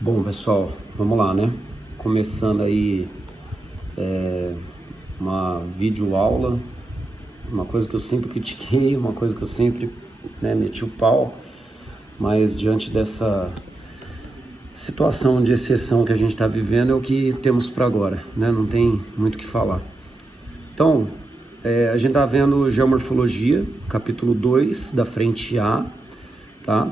Bom, pessoal, vamos lá, né? Começando aí uma videoaula, uma coisa que eu sempre critiquei, uma coisa que eu sempre meti o pau, mas diante dessa situação de exceção que a gente está vivendo é o que temos para agora, né? Não tem muito o que falar. Então, a gente está vendo Geomorfologia, capítulo 2, da frente A, tá?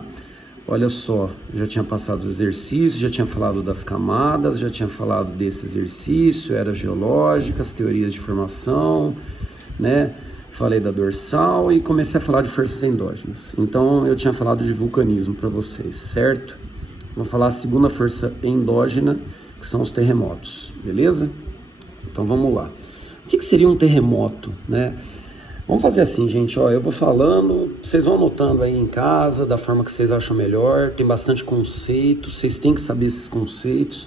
Olha só, já tinha passado os exercícios, já tinha falado das camadas, já tinha falado desse exercício, eras geológicas, teorias de formação, né? Falei da dorsal e comecei a falar de forças endógenas. Então eu tinha falado de vulcanismo para vocês, certo? Vamos falar a segunda força endógena, que são os terremotos, beleza? Então vamos lá. O que seria um terremoto, né? Vamos fazer assim, gente, ó, eu vou falando, vocês vão anotando aí em casa, da forma que vocês acham melhor, tem bastante conceito, vocês têm que saber esses conceitos.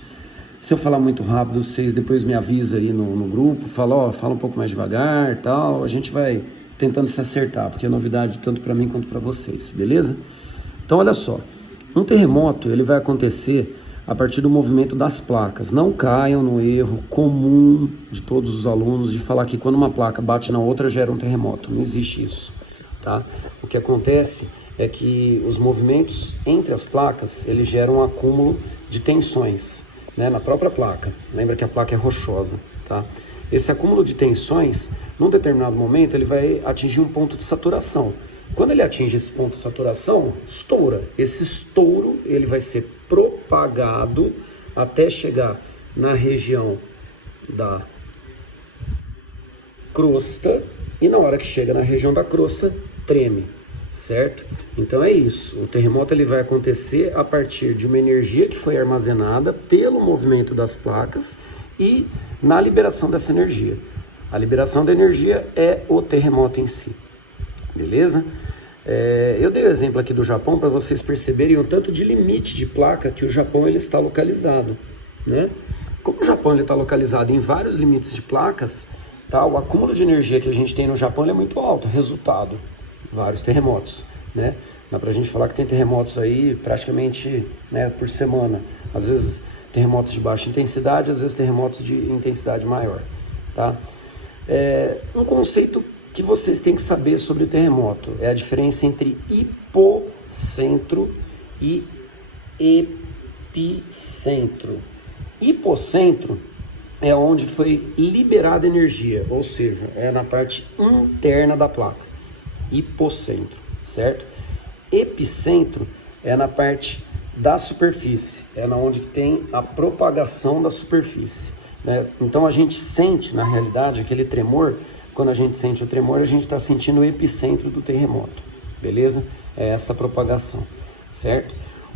Se eu falar muito rápido, vocês depois me avisam aí no grupo, fala um pouco mais devagar e tal, a gente vai tentando se acertar, porque é novidade tanto para mim quanto para vocês, beleza? Então olha só, um terremoto ele vai acontecer a partir do movimento das placas. Não caiam no erro comum de todos os alunos de falar que quando uma placa bate na outra gera um terremoto. Não existe isso, tá? O que acontece é que os movimentos entre as placas, eles geram um acúmulo de tensões, né, na própria placa. Lembra que a placa é rochosa, tá? Esse acúmulo de tensões, num determinado momento, ele vai atingir um ponto de saturação. Quando ele atinge esse ponto de saturação, estoura. Esse estouro ele vai ser propagado até chegar na região da crosta e na hora que chega na região da crosta, treme, certo? Então é isso. O terremoto ele vai acontecer a partir de uma energia que foi armazenada pelo movimento das placas e na liberação dessa energia. A liberação da energia é o terremoto em si. Beleza? Eu dei o exemplo aqui do Japão para vocês perceberem o tanto de limite de placa que o Japão ele está localizado, né? Como o Japão está localizado em vários limites de placas, tá? O acúmulo de energia que a gente tem no Japão ele é muito alto, resultado, vários terremotos, né? Dá para a gente falar que tem terremotos aí praticamente, né, por semana, às vezes terremotos de baixa intensidade, às vezes terremotos de intensidade maior, tá? Um conceito que vocês têm que saber sobre o terremoto é a diferença entre hipocentro e epicentro. Hipocentro é onde foi liberada energia, ou seja, é na parte interna da placa. Hipocentro, certo? Epicentro é na parte da superfície, é na onde tem a propagação da superfície, né? Então a gente sente, na realidade, aquele tremor. Quando a gente sente o tremor, a gente está sentindo o epicentro do terremoto, beleza? É essa propagação, certo?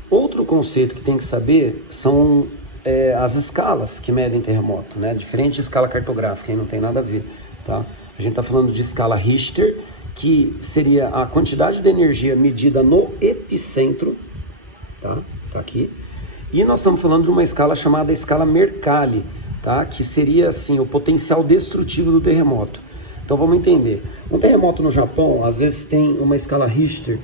Outro conceito que tem que saber são as escalas que medem terremoto, né? Diferente de escala cartográfica, aí não tem nada a ver, tá? A gente está falando de escala Richter, que seria a quantidade de energia medida no epicentro, tá? Tá aqui. E nós estamos falando de uma escala chamada escala Mercalli, tá? Que seria, assim, o potencial destrutivo do terremoto. Então vamos entender, um terremoto no Japão às vezes tem uma escala Richter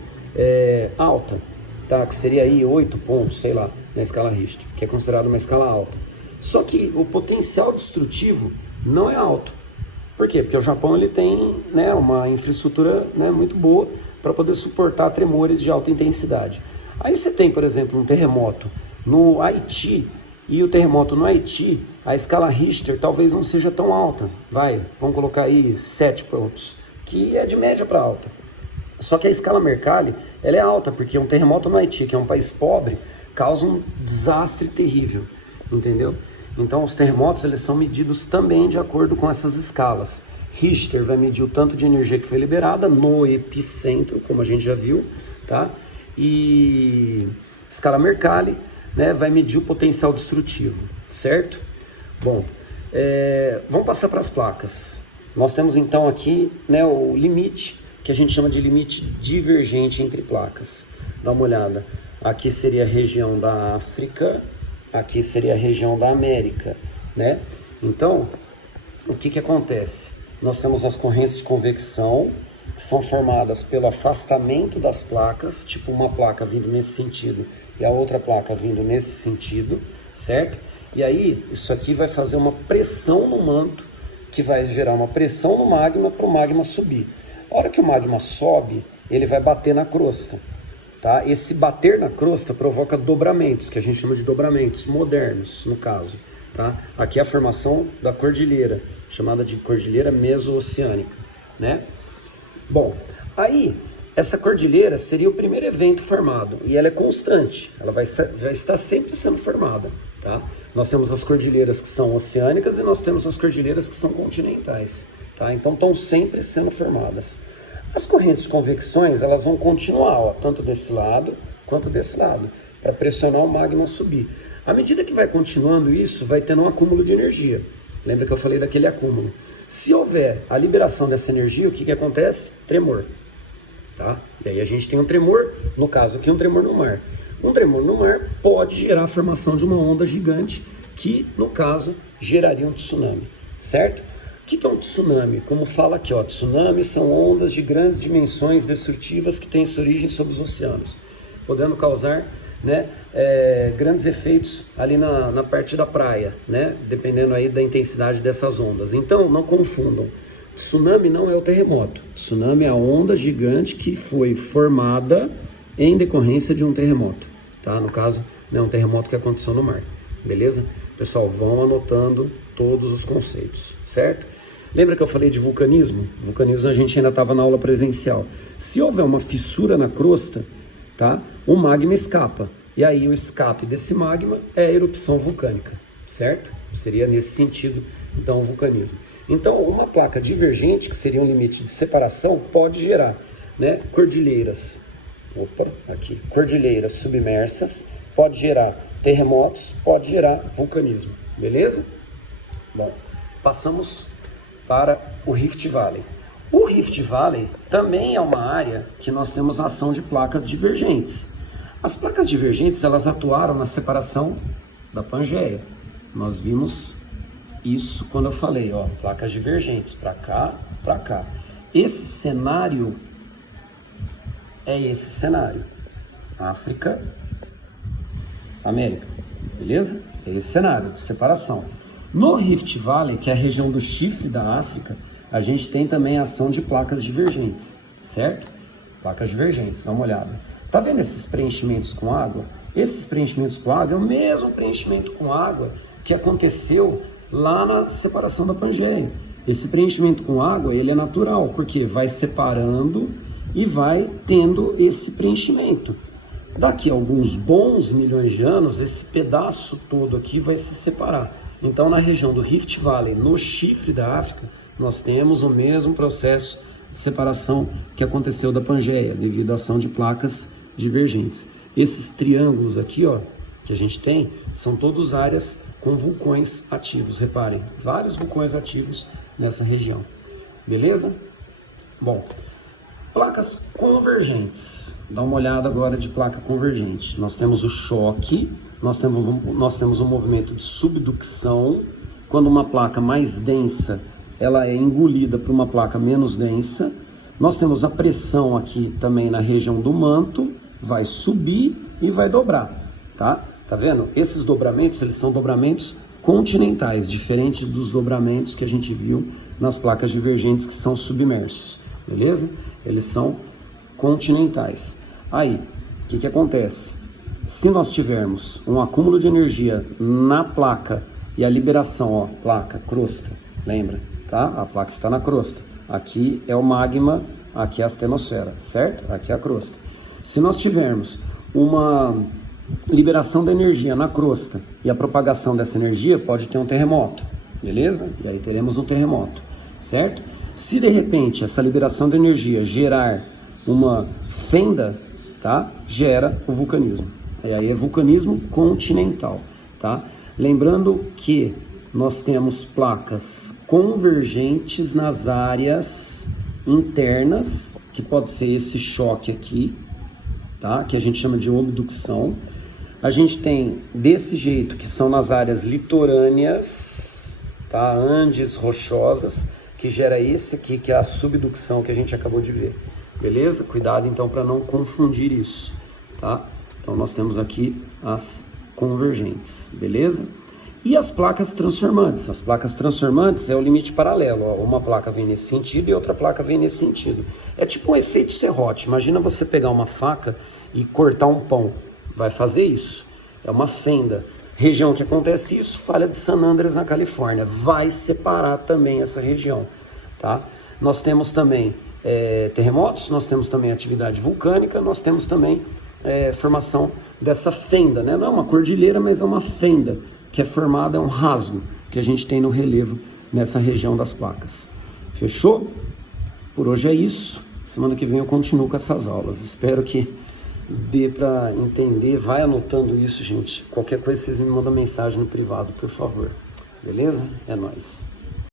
alta, tá? Que seria aí 8 pontos, sei lá, na escala Richter, que é considerada uma escala alta. Só que o potencial destrutivo não é alto. Por quê? Porque o Japão ele tem, né, uma infraestrutura, né, muito boa para poder suportar tremores de alta intensidade. Aí você tem, por exemplo, um terremoto no Haiti, e o terremoto no Haiti, a escala Richter talvez não seja tão alta. Vamos colocar aí 7 pontos, que é de média para alta. Só que a escala Mercalli, ela é alta, porque um terremoto no Haiti, que é um país pobre, causa um desastre terrível, entendeu? Então os terremotos, eles são medidos também de acordo com essas escalas. Richter vai medir o tanto de energia que foi liberada no epicentro, como a gente já viu, tá? E escala Mercalli, né, vai medir o potencial destrutivo, certo? Bom, vamos passar para as placas. Nós temos então aqui, né, o limite, que a gente chama de limite divergente entre placas. Dá uma olhada. Aqui seria a região da África, aqui seria a região da América, né? Então, o que acontece? Nós temos as correntes de convecção, que são formadas pelo afastamento das placas, tipo uma placa vindo nesse sentido e a outra placa vindo nesse sentido, certo? E aí, isso aqui vai fazer uma pressão no manto, que vai gerar uma pressão no magma para o magma subir. A hora que o magma sobe, ele vai bater na crosta, tá? Esse bater na crosta provoca dobramentos, que a gente chama de dobramentos modernos, no caso, tá? Aqui é a formação da cordilheira, chamada de cordilheira meso-oceânica, né? Bom, aí essa cordilheira seria o primeiro evento formado e ela é constante, ela vai estar sempre sendo formada, tá? Nós temos as cordilheiras que são oceânicas e nós temos as cordilheiras que são continentais, tá? Então estão sempre sendo formadas. As correntes de convecções, elas vão continuar, ó, tanto desse lado quanto desse lado, para pressionar o magma a subir. À medida que vai continuando isso, vai tendo um acúmulo de energia. Lembra que eu falei daquele acúmulo? Se houver a liberação dessa energia, o que acontece? Tremor, tá? E aí a gente tem um tremor, no caso aqui um tremor no mar. Um tremor no mar pode gerar a formação de uma onda gigante que, no caso, geraria um tsunami, certo? O que é um tsunami? Como fala aqui, ó, tsunami são ondas de grandes dimensões destrutivas que têm sua origem sob os oceanos, podendo causar, né, grandes efeitos ali na parte da praia, né, dependendo aí da intensidade dessas ondas. Então, não confundam. Tsunami não é o terremoto. Tsunami é a onda gigante que foi formada em decorrência de um terremoto, tá? No caso, né, um terremoto que aconteceu no mar, beleza? Pessoal, vão anotando todos os conceitos, certo? Lembra que eu falei de vulcanismo? Vulcanismo a gente ainda estava na aula presencial. Se houver uma fissura na crosta, tá? O magma escapa. E aí o escape desse magma é a erupção vulcânica, certo? Seria nesse sentido, então, o vulcanismo. Então, uma placa divergente, que seria um limite de separação, pode gerar, né, cordilheiras. Aqui, cordilheiras submersas, pode gerar terremotos, pode gerar vulcanismo, beleza? Bom, passamos para o Rift Valley. O Rift Valley também é uma área que nós temos a ação de placas divergentes. As placas divergentes, elas atuaram na separação da Pangeia. Nós vimos isso quando eu falei, ó, placas divergentes, para cá, para cá. Esse cenário é esse cenário, África, América, beleza? É esse cenário de separação. No Rift Valley, que é a região do chifre da África, a gente tem também a ação de placas divergentes, certo? Placas divergentes, dá uma olhada. Tá vendo esses preenchimentos com água? Esses preenchimentos com água é o mesmo preenchimento com água que aconteceu lá na separação da Pangeia. Esse preenchimento com água, ele é natural, porque vai separando e vai tendo esse preenchimento. Daqui a alguns bons milhões de anos, esse pedaço todo aqui vai se separar. Então, na região do Rift Valley, no chifre da África, nós temos o mesmo processo de separação que aconteceu da Pangeia, devido à ação de placas divergentes. Esses triângulos aqui, ó, que a gente tem, são todas áreas com vulcões ativos. Reparem, vários vulcões ativos nessa região. Beleza? Bom, placas convergentes. Dá uma olhada agora de placa convergente. Nós temos o choque, nós temos um movimento de subducção. Quando uma placa mais densa, ela é engolida por uma placa menos densa. Nós temos a pressão aqui também na região do manto, vai subir e vai dobrar, tá? Tá vendo? Esses dobramentos, eles são dobramentos continentais, diferente dos dobramentos que a gente viu nas placas divergentes que são submersos, beleza? Eles são continentais. Aí, o que acontece? Se nós tivermos um acúmulo de energia na placa e a liberação, ó, placa, crosta, lembra, tá? A placa está na crosta. Aqui é o magma, aqui é a astenosfera, certo? Aqui é a crosta. Se nós tivermos uma liberação da energia na crosta e a propagação dessa energia, pode ter um terremoto, beleza? E aí teremos um terremoto, certo? Se de repente essa liberação de energia gerar uma fenda, tá? Gera o vulcanismo. E aí é vulcanismo continental, tá? Lembrando que nós temos placas convergentes nas áreas internas, que pode ser esse choque aqui, tá? Que a gente chama de obducção. A gente tem desse jeito, que são nas áreas litorâneas, tá? Andes rochosas, que gera esse aqui, que é a subducção que a gente acabou de ver. Beleza? Cuidado então para não confundir isso, tá? Então nós temos aqui as convergentes, beleza? E as placas transformantes? As placas transformantes é o limite paralelo, ó. Uma placa vem nesse sentido e outra placa vem nesse sentido. É tipo um efeito serrote. Imagina você pegar uma faca e cortar um pão. Vai fazer isso. É uma fenda. Região que acontece isso, Falha de San Andreas na Califórnia. Vai separar também essa região, tá? Nós temos também terremotos, nós temos também atividade vulcânica, nós temos também formação dessa fenda, né? Não é uma cordilheira, mas é uma fenda que é formada, é um rasgo que a gente tem no relevo nessa região das placas. Fechou? Por hoje é isso. Semana que vem eu continuo com essas aulas. Espero que dê para entender. Vai anotando isso, gente. Qualquer coisa vocês me mandam mensagem no privado, por favor. Beleza? É nóis.